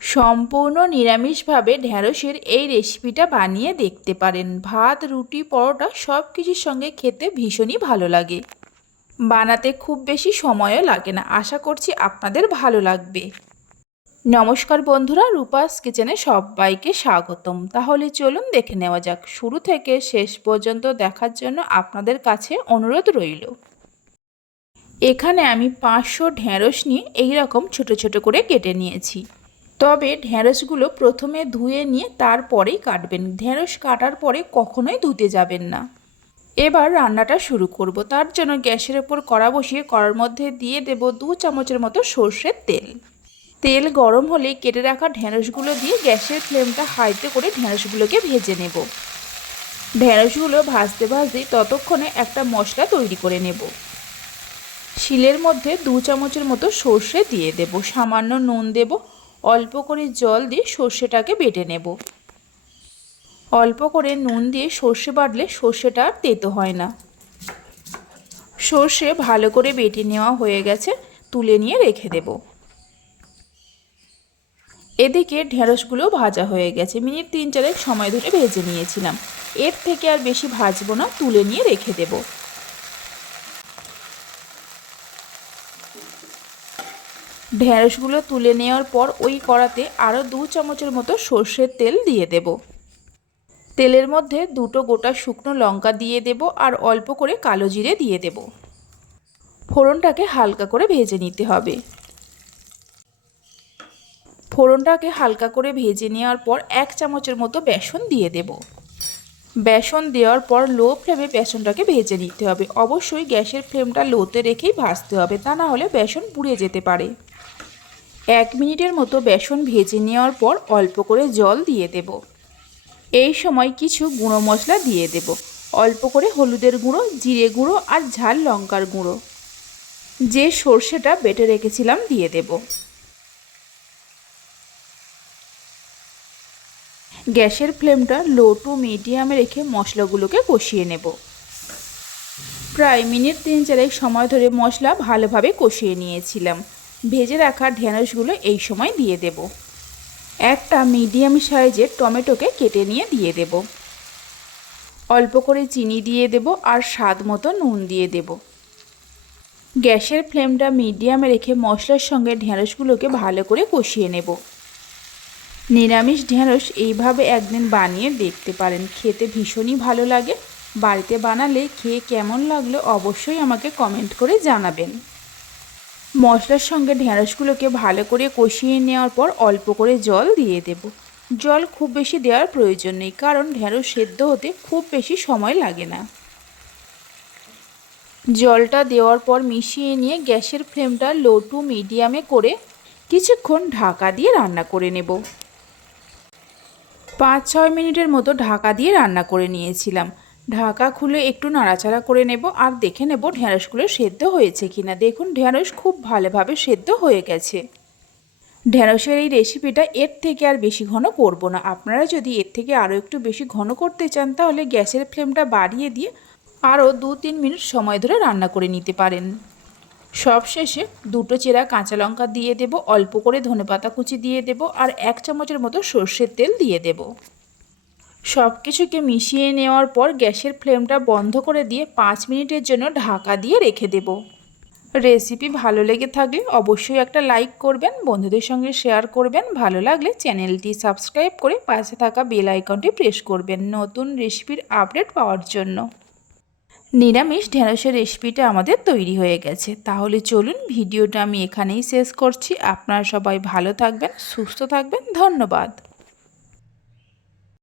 সম্পূর্ণ নিরামিষভাবে ঢ্যাঁড়সের এই রেসিপিটা বানিয়ে দেখতে পারেন। ভাত, রুটি, পরোটা সব কিছুর সঙ্গে খেতে ভীষণই ভালো লাগে। বানাতে খুব বেশি সময়ও লাগে না। আশা করছি আপনাদের ভালো লাগবে। নমস্কার বন্ধুরা, রূপাস কিচেনে সবাইকে স্বাগতম। তাহলে চলুন দেখে নেওয়া যাক। শুরু থেকে শেষ পর্যন্ত দেখার জন্য আপনাদের কাছে অনুরোধ রইল। এখানে আমি পাঁচশো ঢ্যাঁড়স নিয়ে এইরকম ছোট ছোট করে কেটে নিয়েছি। তবে ঢ্যাঁড়সগুলো প্রথমে ধুয়ে নিয়ে তারপরেই কাটবেন। ঢ্যাঁড়স কাটার পরে কখনোই ধুতে যাবেন না। এবার রান্নাটা শুরু করব। তার জন্য গ্যাসের ওপর কড়া বসিয়ে কড়ার মধ্যে দিয়ে দেব দু চামচের মতো সর্ষের তেল। তেল গরম হলে কেটে রাখা ঢ্যাঁড়সগুলো দিয়ে গ্যাসের ফ্লেমটা হাইতে করে ঢ্যাঁড়সগুলোকে ভেজে নেব। ঢ্যাঁড়সগুলো ভাজতে ভাজতে ততক্ষণে একটা মশলা তৈরি করে নেব। শিলের মধ্যে দু চামচের মতো সর্ষে দিয়ে দেব। সামান্য নুন দেব। অল্প করে জল দিয়ে সর্ষেটাকে বেটে নেব। অল্প করে নুন দিয়ে সর্ষে বাটলে সর্ষেটা আর তেতো হয় না। সর্ষে ভালো করে বেটে নেওয়া হয়ে গেছে, তুলে নিয়ে রেখে দেব। এদিকে ঢেঁড়সগুলো ভাজা হয়ে গেছে, মিনিট তিন চারেক সময় ধরে ভেজে নিয়েছিলাম। এর থেকে আর বেশি ভাজবো না, তুলে নিয়ে রেখে দেবো। ঢেঁড়সগুলো তুলে নেওয়ার পর ওই কড়াতে আরও দু চামচের মতো সর্ষের তেল দিয়ে দেব। তেলের মধ্যে দুটো গোটা শুকনো লঙ্কা দিয়ে দেব আর অল্প করে কালো জিরে দিয়ে দেব। ফোড়নটাকে হালকা করে ভেজে নিতে হবে। ফোড়নটাকে হালকা করে ভেজে নেওয়ার পর এক চামচের মতো বেসন দিয়ে দেব। বেসন দেওয়ার পর লো ফ্লেমে বেসনটাকে ভেজে নিতে হবে। অবশ্যই গ্যাসের ফ্লেমটা লোতে রেখেই ভাজতে হবে, তা না হলে বেসন পুড়ে যেতে পারে। এক মিনিটের মতো বেসন ভেজে নেওয়ার পর অল্প করে জল দিয়ে দেব। এই সময় কিছু গুঁড়ো মশলা দিয়ে দেব। অল্প করে হলুদের গুঁড়ো, জিরে গুঁড়ো আর ঝাল লঙ্কার গুঁড়ো। যে সর্ষেটা বেটে রেখেছিলাম দিয়ে দেব। গ্যাসের ফ্লেমটা লো টু মিডিয়ামে রেখে মশলাগুলোকে কষিয়ে নেব। প্রায় মিনিট তিন চারেক সময় ধরে মশলা ভালোভাবে কষিয়ে নিয়েছিলাম। ভেজে রাখা ঢেঁড়সগুলো এই সময় দিয়ে দেব। একটা মিডিয়াম সাইজের টমেটোকে কেটে নিয়ে দিয়ে দেব। অল্প করে চিনি দিয়ে দেব আর স্বাদ মতো নুন দিয়ে দেব। গ্যাসের ফ্লেমটা মিডিয়ামে রেখে মশলার সঙ্গে ঢেঁড়সগুলোকে ভালো করে কষিয়ে নেব। নিরামিষ ঢেঁড়স এইভাবে একদিন বানিয়ে দেখতে পারেন। খেতে ভীষণই ভালো লাগে। বাড়িতে বানালে খেয়ে কেমন লাগল অবশ্যই আমাকে কমেন্ট করে জানাবেন। মশলার সঙ্গে ঢেঁড়সগুলোকে ভালো করে কষিয়ে নেওয়ার পর অল্প করে জল দিয়ে দেব। জল খুব বেশি দেওয়ার প্রয়োজন নেই, কারণ ঢেঁড়স সেদ্ধ হতে খুব বেশি সময় লাগে না। জলটা দেওয়ার পর মিশিয়ে নিয়ে গ্যাসের ফ্লেমটা লো টু মিডিয়ামে করে কিছুক্ষণ ঢাকা দিয়ে রান্না করে নেব। পাঁচ ছয় মিনিটের মতো ঢাকা দিয়ে রান্না করে নিয়েছিলাম। ঢাকা খুলে একটু নাড়াচাড়া করে নেব আর দেখে নেব ঢেঁড়সগুলো সেদ্ধ হয়েছে কিনা। দেখুন ঢেঁড়স খুব ভালোভাবে সেদ্ধ হয়ে গেছে। ঢেঁড়সের এই রেসিপিটা এর থেকে আর বেশি ঘন করব না। আপনারা যদি এর থেকে আরও একটু বেশি ঘন করতে চান, তাহলে গ্যাসের ফ্লেমটা বাড়িয়ে দিয়ে আরও দু তিন মিনিট সময় ধরে রান্না করে নিতে পারেন। সব শেষে দুটো চেরা কাঁচা লঙ্কা দিয়ে দেব, অল্প করে ধনেপাতা কুচি দিয়ে দেব আর এক চামচের মতো সর্ষের তেল দিয়ে দেব। সব কিছুকে মিশিয়ে নেওয়ার পর গ্যাসের ফ্লেমটা বন্ধ করে দিয়ে পাঁচ মিনিটের জন্য ঢাকা দিয়ে রেখে দেব। রেসিপি ভালো লেগে থাকলে অবশ্যই একটা লাইক করবেন, বন্ধুদের সঙ্গে শেয়ার করবেন। ভালো লাগলে চ্যানেলটি সাবস্ক্রাইব করে পাশে থাকা বেল আইকনটি প্রেস করবেন নতুন রেসিপির আপডেট পাওয়ার জন্য। নিরামিষ ঢেঁড়সের রেসিপিটা আমাদের তৈরি হয়ে গেছে। তাহলে চলুন ভিডিওটা আমি এখানেই শেষ করছি। আপনারা সবাই ভালো থাকবেন, সুস্থ থাকবেন। ধন্যবাদ।